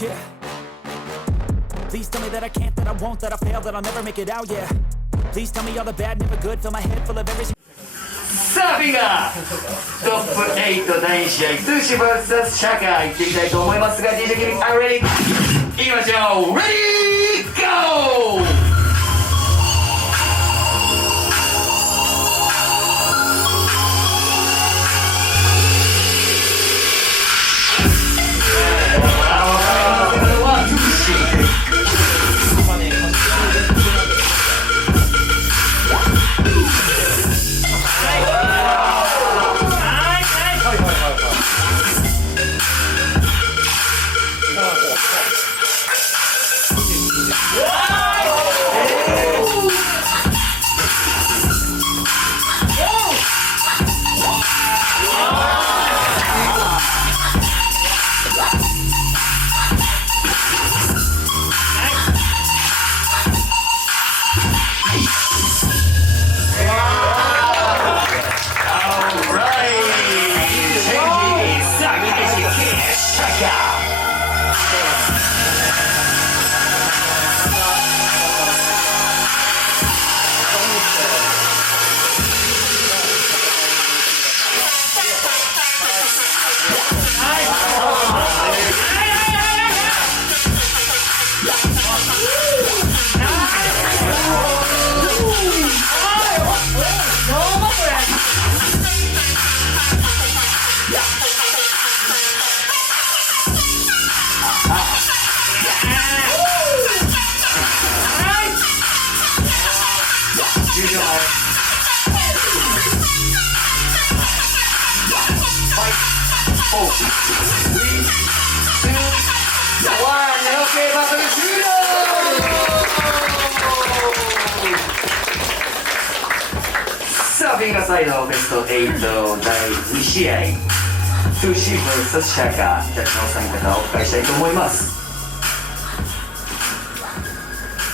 Yeah. Please tell me that I can't, that I won't, that I fail, that I'll never make it out, yeah. Please tell me all the bad, never good, fill my head full of everything. さあフィンガートップ8第2試合トゥーシ VS シャカいってみたいと思いますが DJ ケビン Are you ready? いきましょう Ready Go! OK バトル終了。さあフィンガーサイドベスト8第2試合トゥーシー VS シャカジャッジのお三方をお迎えしたいと思います。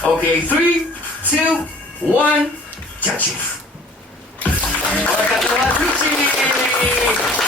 OK 3、2、1ジャッジ。勝ったのはトゥーシー。